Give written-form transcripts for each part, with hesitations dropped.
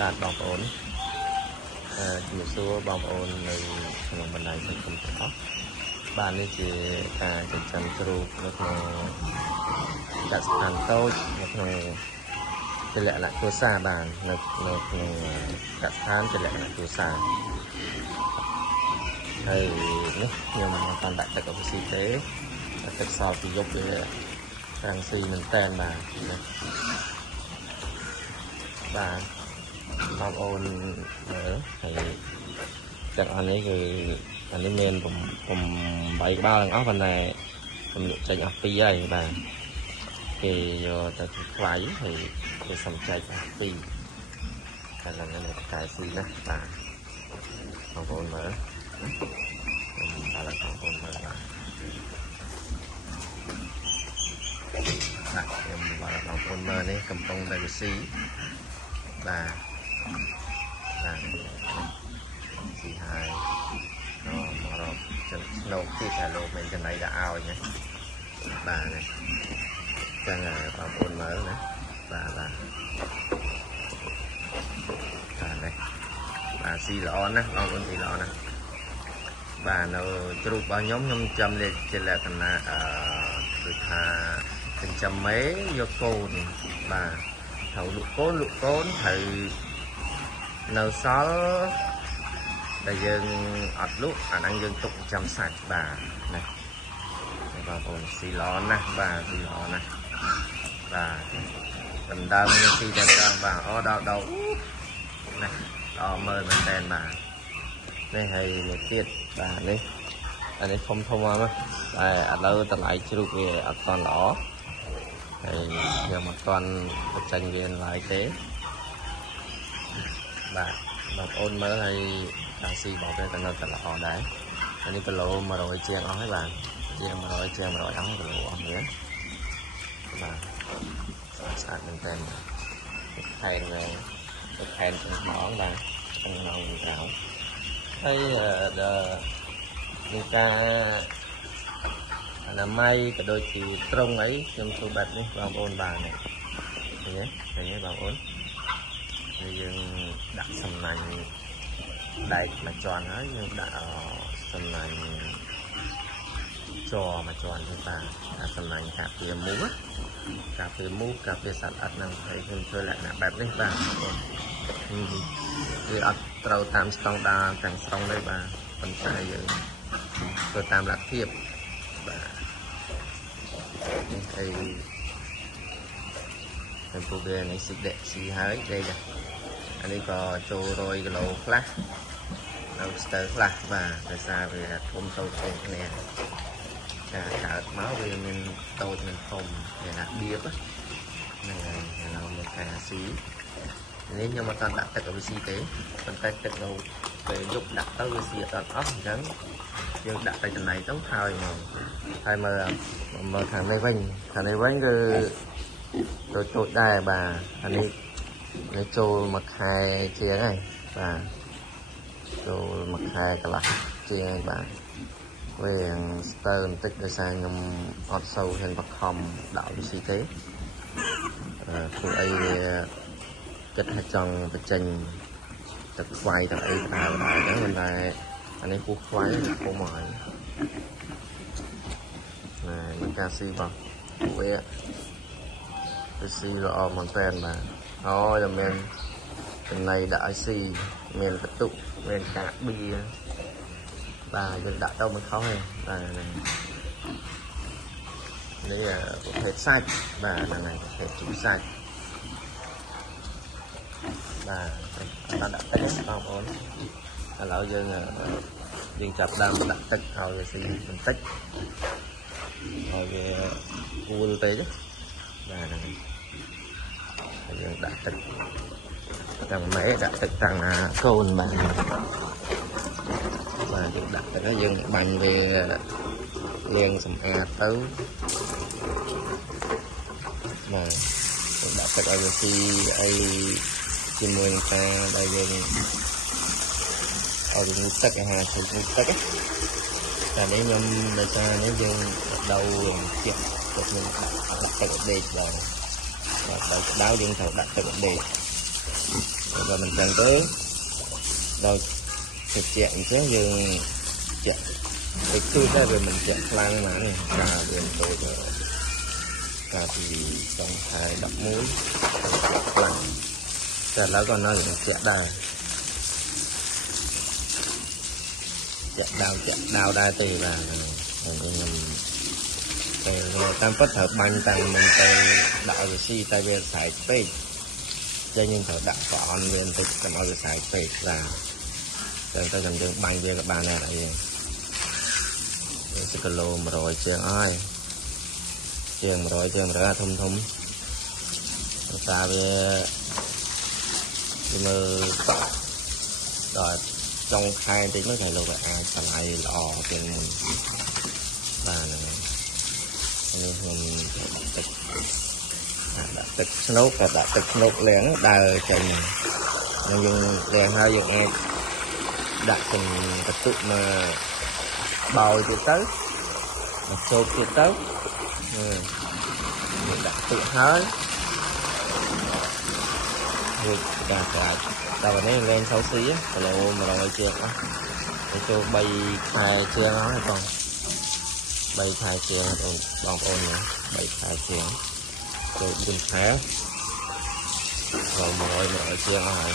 បាទបងប្អូនជំរាបសួរបងប្អូននៅក្នុងបណ្ដាញសង្គមទាំងអស់បាទនេះជាការចិញ្ចឹមជ្រូកនៅក្នុងកសិដ្ឋានតូចនៅក្នុងជាលក្ខណៈគ្រួសារបាទនៅក្នុងកសិដ្ឋានជាលក្ខណៈគ្រួសារហើយនេះខ្ញុំមិនបានដាក់ទឹកអបស៊ីទេទឹកសល់ពីយប់វារាំងស៊ីមែនតែនបាទបាទបងប្អូនមើលហើយទឹកអានេះគឺអានេះមាន8ក្បាលទាំងអស់ប៉ុន្តែខ្ញុំលក់ចេញអស់2ហើយបាទគេយកទៅខ្វាយហើយគេសំចែកអស់2តែឡើងនៅកែស៊ីណាបាទបងប្អូនមើលខ្ញុំបងប្អូនមើលបាទខ្ញុំបងប្អូនមើលនេះកំពុងតែស៊ីបាទស៊ីហើយមករកចិនស្នូកទៀតតែលោកមានចំណៃដាក់ឲ្យណាបាទនេះចឹងបងប្អូនមើលណាបាទនេះស៊ីល្អណាស់បងប្អូនស៊ីល្អណាស់បាទនៅជ្រូករបស់ខ្ញុំចាំលេខជាលក្ខណៈដូចថាចិញ្ចឹមមេយកកូនបាទត្រូវលក់កូនត្រូវនៅសល់ដែលយើងអត់លក់អាហ្នឹងយើងទុកចាំសាច់បាទណាបងប្អូនស៊ីល្អណាស់បាទស៊ីល្អណាស់បាទដណ្ដើមនេះស៊ីតែដល់បាទអូដល់ណាដល់មើលមែនតើបាទនេះហើយមួយទៀតបាទនេះអានេះធំមកតែឥឡូវតម្លៃជ្រូកវាអត់ទាន់ល្អហើយខ្ញុំអត់ទាន់បញ្ចេញវាឡើយទេបាទបងប្អូនមើលហើយការស៊ីរបស់វាក៏នៅតែល្អដែរអានេះគីឡូ100ជាងអស់ហើយបាទជាង100អស់គីឡូអស់វាបាទស្អាតមែនតើខែនឹងខែទាំងម៉ងបាទទាំងម៉ងក្រៅហើយមានការអនាម័យក៏ដូចជាត្រង់អីខ្ញុំធ្វើបែបនេះបងប្អូនបាទនេះឃើញទេបងប្អូនហើយយើងដាក់សំណាញ់ដែកមួយជាន់ហើយយើងដាក់សំណាញ់ជ័រមួយជាន់ទៅបាទដាក់សំណាញ់ការពារមូសការពារសត្វល្អិតហ្នឹងហើយខ្ញុំធ្វើលក្ខណៈបែបនេះបាទវាអត់ត្រូវតាមស្តង់ដារទាំងស្រុងទេបាទប៉ុន្តែយើងធ្វើតាមលទ្ធភាពបាទហើយពួកវានេះស៊ីហើយដេកអានេះក៏ចូល100គីឡូខ្លះនៅស្ទើរខ្លះបាទដោយសារវាធំតូចគ្នាការកើតមកវាមានតូចនិងធំវាណាបៀបហ្នឹងហើយឥឡូវមកការស៊ីនេះខ្ញុំអត់ដាក់ទឹកឲ្យវាស៊ីទេប៉ុន្តែទឹកនៅពេលយប់ដាក់ទៅវាស៊ីអត់អស់អញ្ចឹងយើងដាក់ទៅចំណៃទៅហើយមកហើយមើលខាងនេះវិញគឺតូចដែរបាទអានេះចូលមួយខែជាងហើយបាទចូលមួយខែកន្លះជាងហើយបាទវាស្ទើរបន្តិចដោយសារខ្ញុំអត់សូវហ៊ានបខំដាក់វាស៊ីទេព្រោះអីវាគិតថាចង់បញ្ចេញទឹកខ្វាយទឹកអីដែរហ្នឹងប៉ុន្តែអានេះពូខ្វាយពុំហើយមានការស៊ីរបស់វាស៊ីល្អមែនតើបាទអូតែមានចំណៃដាក់ឲ្យស៊ីមានកតុកមានកាបៀបាទយើងដាក់ទៅមិនខុសទេបាទនេះប្រភេទសាច់បាទហ្នឹងហើយប្រភេទជូរសាច់បាទអត់ដាក់ទឹកទេបងប្អូនឥឡូវយើងចាប់ដើមដាក់ទឹកឲ្យវាស៊ីបន្តិចឲ្យវាគួរទៅទេបាទហ្នឹងហើយយើងដាក់ទឹកទាំងម៉ែដាក់ទឹកទាំងកូនបាទយើងដាក់ទឹកហើយយើងបាញ់វាលាងសម្អាតទៅបាទយើងដាក់ទឹកឲ្យវាស៊ីអីជាមួយនឹងការដែលយើងឲ្យវាងូតទឹកអាហារជួយងូតទឹកតែនេះខ្ញុំដោយសារនេះយើងដោជិះទៅខ្ញុំដាក់ទឹកដេកបាទដល់ក្តៅយើងត្រូវដាក់ទឹកដេក và mình cần tới đâu thực hiện chứ dừng chạy cái cứ ra về mình chạy lang mà này cả bên tôi cả thì trong hai đập muối lạnh chạy lá còn nó chạy đào đa từ là mình có nhầm tam phất hợp banh tăng mình tay đạo rồi si tay về xài tây cho nhưng thở đạo còn lên tôi cần nói về xài tây là tôi cần đường banh về các bạn này là gì cái lô mà rồi trường ơi trường ra thum ta về mơ rồi trong khai thì mới phải lô vậy còn lại lò tiền mình và mình đã tịch nốt lén đào chừng mình dùng đèn hai dùng em đặt từng tập tụ mà bầu thì tới một số thì tới mình đặt tự hơi rồi cả tao này lên 6 xí á lộ mà rồi chưa á để cho bay khai chưa nó hay còn bay khai chưa bong ôn nữa bay khai chưa rồi đừng khá rồi mà rồi chưa nó hả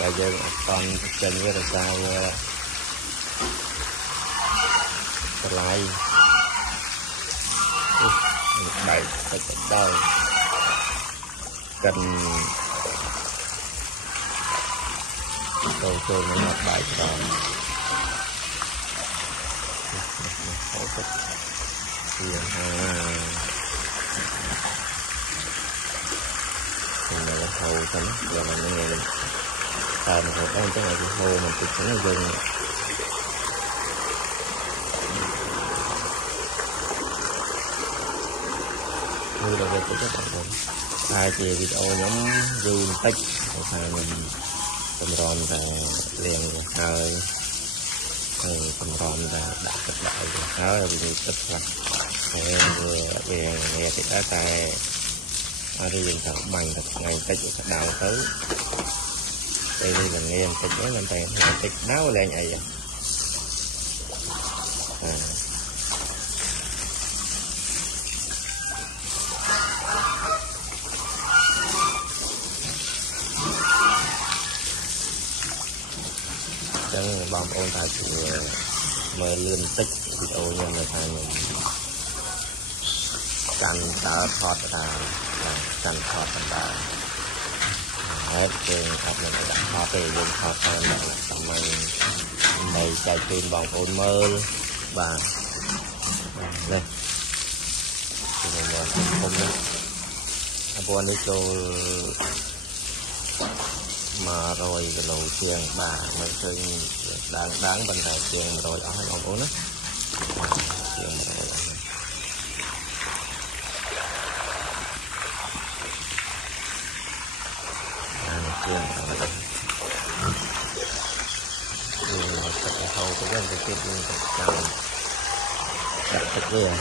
bây giờ còn chân với là sao lại bảy phải đâu cần đầu tôi nó ngọt bài còn hỗ trợ tiền mình là hầu cho nó giờ mình nghe mình mình phải ăn cái này thì hô mình cũng sẽ dừng như là về các bạn mình hai chị video nhóm zoom tích phải mình tầm ròn và liền hơi tầm ròn và đã cực đại và khá là nhiều tích là em vừa về nghe thì đã tay ở đây mình thật bằng thật ngày tích thật đào tới đây là nghe em tích nói lên tay tích đáo lên vậy chẳng bom ôn tài chủ mời liên tích video nhân là thay mình chăn tờ thọt là chăn thọt là hết trường thật mình đã thọt thì dùng thọt hơn là tầm mình này chạy phim bom ôn mơ và đây thì mình không nữa buồn đi cho mà rồi cái lầu tiền bà mình chơi đáng bằng đầu tiền rồi ở hai ông ốn á tiền rồi tiền rồi thật là hầu của dân thì tiền chào đặt thật về là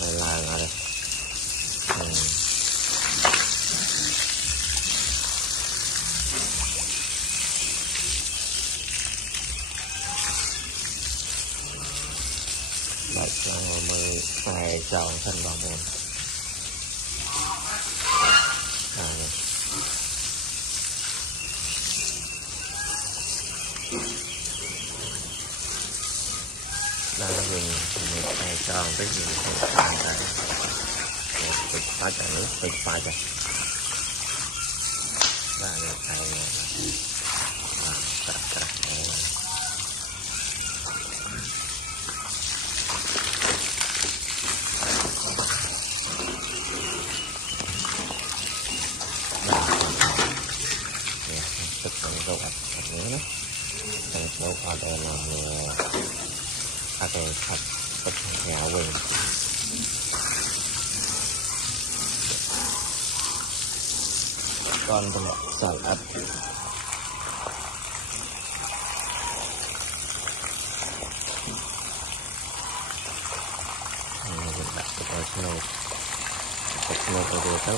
đây lại cho mới phải chào thân vào môn đang dùng một cái tròn cái gì cũng phải đây bịch phá chả nước bịch phá chả và là thầy tất cả tức là dấu ạch nữa đó thành dấu ở đây là ở đây thật tất nhà quên con thì sản ấp nồi thịt nồi rồi tới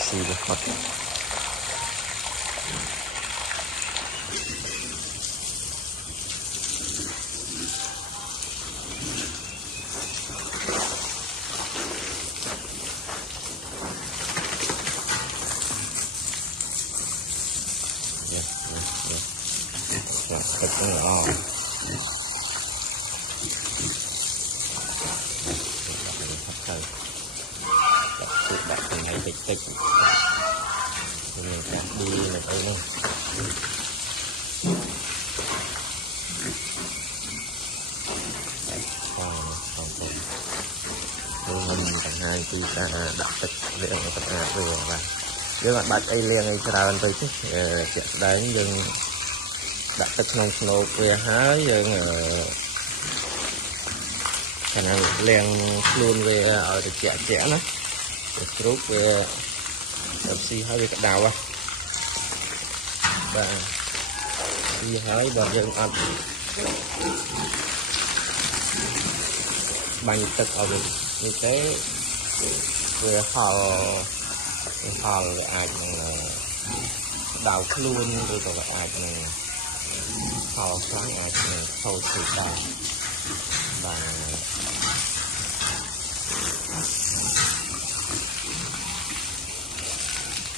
xì được hot thịt nó ngon thôi đặt từ này tích tích mình cắt đi là đây này còn mình tầng hai thì ta đặt tích liền tất cả vừa và nếu bạn bắt ai liền ai ra anh tới chứ sẽ đánh dừng đặt tích nông snow về hái dừng khả năng liền luôn về ở được chẻ nó rút về xì hai về cái đào á và xì hai bằng dân ăn bánh tật ở bên như thế về họ về ai là đào luôn rồi còn ai này họ sáng ai này khâu thử đào và